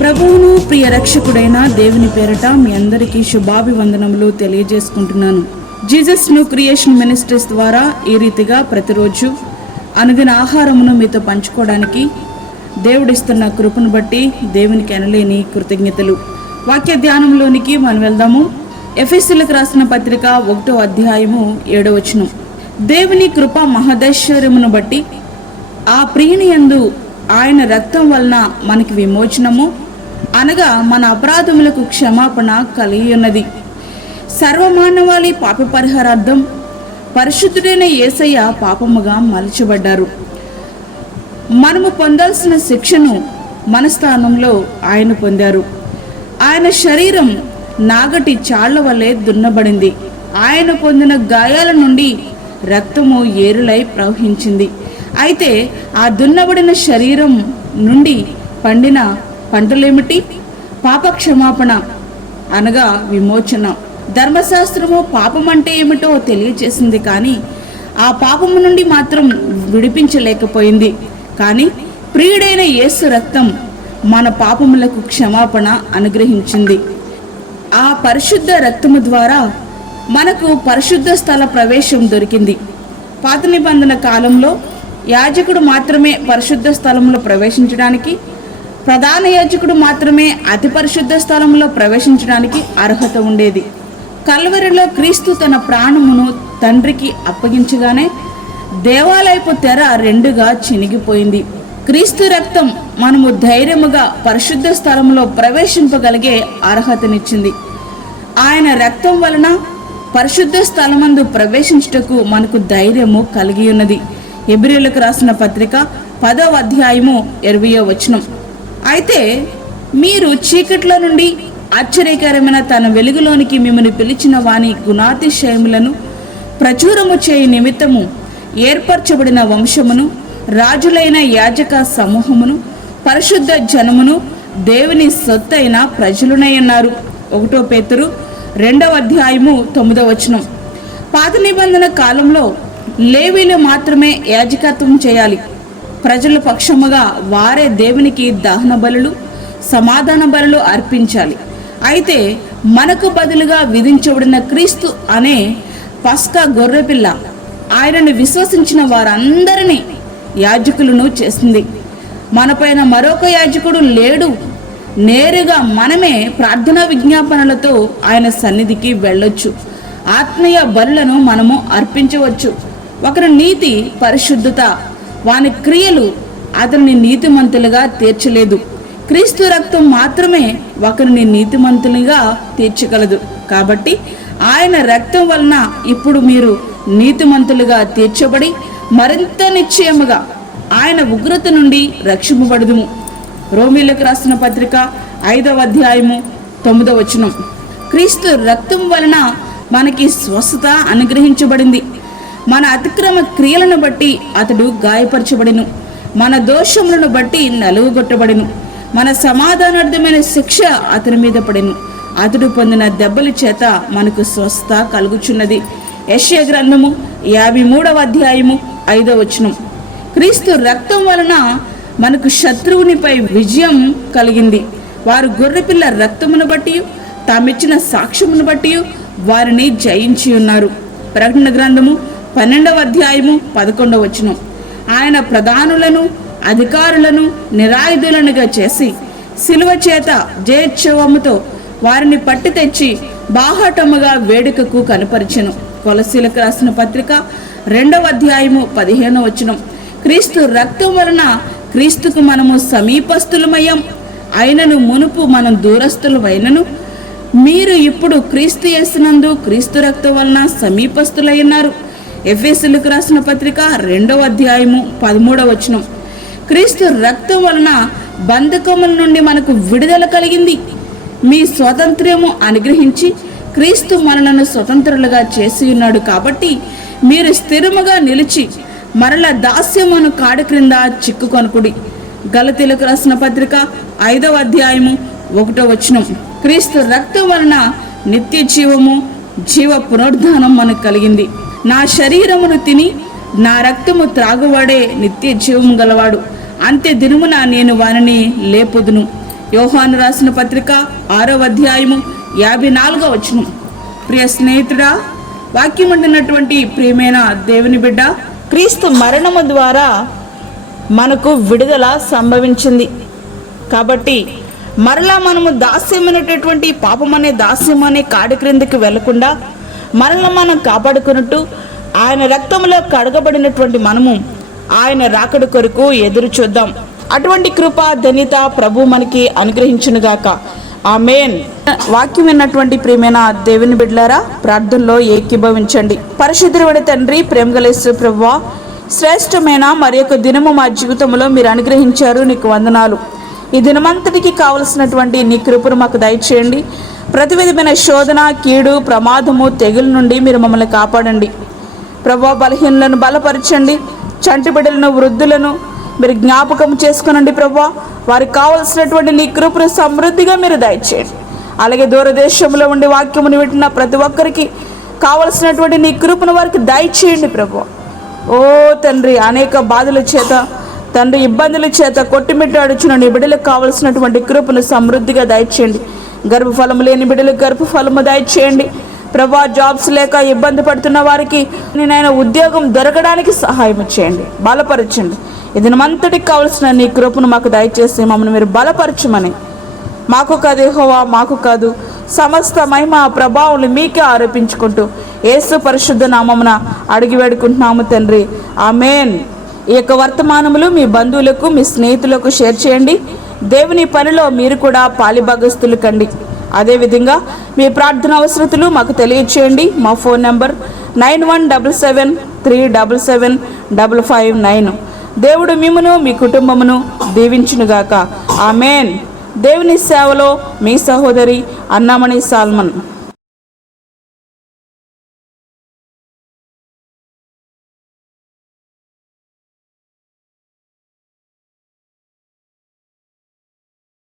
ప్రభువును ప్రియ రక్షకుడైన దేవుని పేరట మీ అందరికీ శుభాభివందనములు తెలియజేసుకుంటున్నాను. జీసస్ న్యూ క్రియేషన్ మినిస్ట్రీస్ ద్వారా ఈ రీతిగా ప్రతిరోజు అనుదిన ఆహారమును మీతో పంచుకోవడానికి దేవుడిస్తున్న కృపను బట్టి దేవునికి ఎనలేని కృతజ్ఞతలు. వాక్య ధ్యానంలోనికి మనం వెళ్దాము. ఎఫెసీయులకు రాసిన పత్రిక 1వ అధ్యాయము 7వ వచనం. దేవుని కృప మహదైశ్వర్యమును బట్టి ఆ ప్రియుని యందు ఆయన రక్తం వలన మనకి విమోచనము అనగా మన అపరాధములకు క్షమాపణ కలిగి ఉన్నది. సర్వమానవాళి పాప పరిహారార్థం పరిశుద్ధుడైన యేసయ్య పాపముగా మలచబడ్డారు. మనము పొందాల్సిన శిక్షను మన స్థానంలో ఆయన పొందారు. ఆయన శరీరం నాగటి చాళ్ల వలె దున్నబడింది. ఆయన పొందిన గాయాల నుండి రక్తము ఏరులై ప్రవహించింది. అయితే ఆ దున్నబడిన శరీరం నుండి పండిన పంటలేమిటి? పాప క్షమాపణ అనగా విమోచన. ధర్మశాస్త్రము పాపం అంటే ఏమిటో తెలియచేసింది, కానీ ఆ పాపము నుండి మాత్రం విడిపించలేకపోయింది. కానీ ప్రియుడైన యేసు రక్తం మన పాపములకు క్షమాపణ అనుగ్రహించింది. ఆ పరిశుద్ధ రక్తము ద్వారా మనకు పరిశుద్ధ స్థల ప్రవేశం దొరికింది. పాత నిబంధన కాలంలో యాజకుడు మాత్రమే పరిశుద్ధ స్థలంలో ప్రవేశించడానికి, ప్రధాన యాజకుడు మాత్రమే అతి పరిశుద్ధ స్థలంలో ప్రవేశించడానికి అర్హత ఉండేది. కల్వరిలో క్రీస్తు తన ప్రాణమును తండ్రికి అప్పగించగానే దేవాలయపు తెర రెండుగా చినిగిపోయింది. క్రీస్తు రక్తం మనము ధైర్యముగా పరిశుద్ధ స్థలంలో ప్రవేశింపగలిగే అర్హతనిచ్చింది. ఆయన రక్తం వలన పరిశుద్ధ స్థలమందు ప్రవేశించుటకు మనకు ధైర్యము కలిగి ఉన్నది. హెబ్రీయులకు రాసిన పత్రిక 10వ అధ్యాయము 20వ వచనం. అయితే మీరు చీకట్లో నుండి ఆశ్చర్యకరమైన తన వెలుగులోనికి మిమ్మల్ని పిలిచిన వాని గుణాతిశయములను ప్రచురము చేయ నిమిత్తము ఏర్పరచబడిన వంశమును, రాజులైన యాజక సమూహమును, పరిశుద్ధ జనమును, దేవుని సొత్తైన ప్రజలునై ఉన్నారు. 1 పేతురు 2వ అధ్యాయము 9వ వచనం. పాత నిబంధన కాలంలో లేవీలు మాత్రమే యాజకత్వం చేయాలి. ప్రజల పక్షముగా వారే దేవునికి దహన బలులు, సమాధాన బలులు అర్పించాలి. అయితే మనకు బదులుగా విధించబడిన క్రీస్తు అనే పస్కా గొర్రెపిల్ల ఆయనను విశ్వసించిన వారందరినీ యాజకులను చేసింది. మనపైన మరొక యాజకుడు లేడు. నేరుగా మనమే ప్రార్థనా విజ్ఞాపనలతో ఆయన సన్నిధికి వెళ్ళొచ్చు. ఆత్మీయ బలులను మనము అర్పించవచ్చు. ఒకరి నీతి, పరిశుద్ధత, వాని క్రియలు అతనిని నీతిమంతులుగా తీర్చలేదు. క్రీస్తు రక్తం మాత్రమే ఒకరిని నీతిమంతులుగా తీర్చగలదు. కాబట్టి ఆయన రక్తం వలన ఇప్పుడు మీరు నీతిమంతులుగా తీర్చబడి మరింత నిశ్చయముగా ఆయన ఉగ్రత నుండి రక్షింపబడుదుము. రోమీయులకు రాసిన పత్రిక 5వ అధ్యాయము 9వ వచనం. క్రీస్తు రక్తం వలన మనకి స్వస్థత అనుగ్రహించబడింది. మన అతిక్రమ క్రియలను బట్టి అతడు గాయపరచబడిను, మన దోషములను బట్టి నలుగుగొట్టబడిను, మన సమాధానార్థమైన శిక్ష అతని మీద పడిను, అతడు పొందిన దెబ్బల చేత మనకు స్వస్థత కలుగుచున్నది. యెషయా గ్రంథము 53వ అధ్యాయము 5వ వచనం. క్రీస్తు రక్తం వలన మనకు శత్రువునిపై విజయం కలిగింది. వారు గొర్రెపిల్ల రక్తమును బట్టి, తామిచ్చిన సాక్ష్యమును బట్టి వారిని జయించి ఉన్నారు. ప్రకటన గ్రంథము 12వ అధ్యాయము 11వ వచనం. ఆయన ప్రధానులను, అధికారులను నిరాయుధులనుగా చేసి శిలువ చేత జయోత్సవముతో వారిని పట్టి తెచ్చి బాహాటముగా వేడుకకు కనపరిచెను. కొలసీలకు రాసిన పత్రిక 2వ అధ్యాయము 15వ వచనం. క్రీస్తు రక్తం వలన క్రీస్తుకు మనము సమీపస్థులమయ్యాం. అయినను మునుపు మనం దూరస్థులమైనను మీరు ఇప్పుడు క్రీస్తు యేసునందు క్రీస్తు రక్తం వలన సమీపస్థులయ్యున్నారు. ఎఫెసీయులకు రాసిన పత్రిక 2వ అధ్యాయము 13వ వచనం. క్రీస్తు రక్తం వలన బంధకముల నుండి మనకు విడుదల కలిగింది. మీ స్వాతంత్ర్యము అనుగ్రహించి క్రీస్తు మనలను స్వతంత్రులుగా చేసి ఉన్నాడు. కాబట్టి మీరు స్థిరముగా నిలిచి మరల దాస్యమును కాడి క్రింద చిక్కుకొనుకుడి. గలతీయులకు రాసిన పత్రిక 5వ అధ్యాయము 1వ వచనం. క్రీస్తు రక్తం వలన నిత్య జీవము, జీవ పునరుద్ధానం మనకు కలిగింది. నా శరీరమును తిని నా రక్తము త్రాగువాడే నిత్య జీవము గలవాడు. అంత్య దినమున నేను వారిని లేపుదును. యోహాను రాసిన పత్రిక 6వ అధ్యాయము 54వ వచనం. ప్రియ స్నేహితుడా, వాక్యం ఉంటున్నటువంటి ప్రియమైన దేవుని బిడ్డ, క్రీస్తు మరణము ద్వారా మనకు విడుదల సంభవించింది. కాబట్టి మరలా మనము దాస్యమైనటువంటి పాపం అనే దాస్యం అనే కాడి క్రిందికి వెళ్లకుండా మనల్ని మనం కాపాడుకున్నట్టు ఆయన రక్తంలో కడగబడినటువంటి మనము ఆయన రాకడ కొరకు ఎదురు చూద్దాం. అటువంటి కృప ధన్యత ప్రభు మనకి అనుగ్రహించునుగాక. ఆమేన్. వాక్యం విన్నటువంటి ప్రియమైన దేవుని బిడ్డలారా, ప్రార్థనలో ఏకీభవించండి. పరిశుద్ధుడైన తండ్రి, ప్రేమగల యేసు ప్రభువా, శ్రేష్టమైన మరి యొక్క దినము మా జీవితంలో మీరు అనుగ్రహించారు, నీకు వందనాలు. ఈ దినమంతటికి కావలసినటువంటి నీ కృపను మాకు దయచేయండి. ప్రతి విధమైన శోధన, కీడు, ప్రమాదము, తెగుల నుండి మీరు మమ్మల్ని కాపాడండి ప్రభువా. బలహీనులను బలపరచండి. చంటి బిడ్డలను, వృద్ధులను మీరు జ్ఞాపకం చేసుకునండి ప్రభువా. వారికి కావలసినటువంటి నీ కృపను సమృద్ధిగా మీరు దయచేయండి. అలాగే దూరదేశంలో ఉండి వాక్యమును వింటున్న ప్రతి ఒక్కరికి కావలసినటువంటి నీ కృపను వారికి దయచేయండి ప్రభువా. ఓ తండ్రి, అనేక బాధల చేత తండ్రి, ఇబ్బందుల చేత కొట్టిమిట్టాడుచున్న నీ బిడ్డలకు కావలసినటువంటి కృపను సమృద్ధిగా దయచేయండి. గర్భఫలము లేని బిడ్డలకు గర్భఫలము దయచేయండి ప్రభా. జాబ్స్ లేక ఇబ్బంది పడుతున్న వారికి నేను ఉద్యోగం దొరకడానికి సహాయం చేయండి, బలపరచండి. ఇదినంతటికి కావలసిన నీ కృపను మాకు దయచేసి మమ్మల్ని మీరు బలపరచమని, మాకు కాదు యెహోవా, మాకు కాదు, సమస్త మహిమ ప్రభావం మీకే ఆరోపించుకుంటూ యేసు పరిశుద్ధ నామమున అడిగి వేడుకుంటున్నాము తండ్రి. ఆమేన్. ఈ యొక్క వర్తమానములు మీ బంధువులకు, మీ స్నేహితులకు షేర్ చేయండి. దేవుని పనిలో మీరు కూడా పాలిభాగస్తులు కండి. అదేవిధంగా మీ ప్రార్థన అవసరతలు మాకు తెలియచేయండి. మా ఫోన్ నెంబర్ 9177377559. దేవుడు మిమ్మును మీ కుటుంబమును దీవించునుగాక. ఆమేన్. దేవుని సేవలో మీ సహోదరి అన్నామణి సాల్మన్.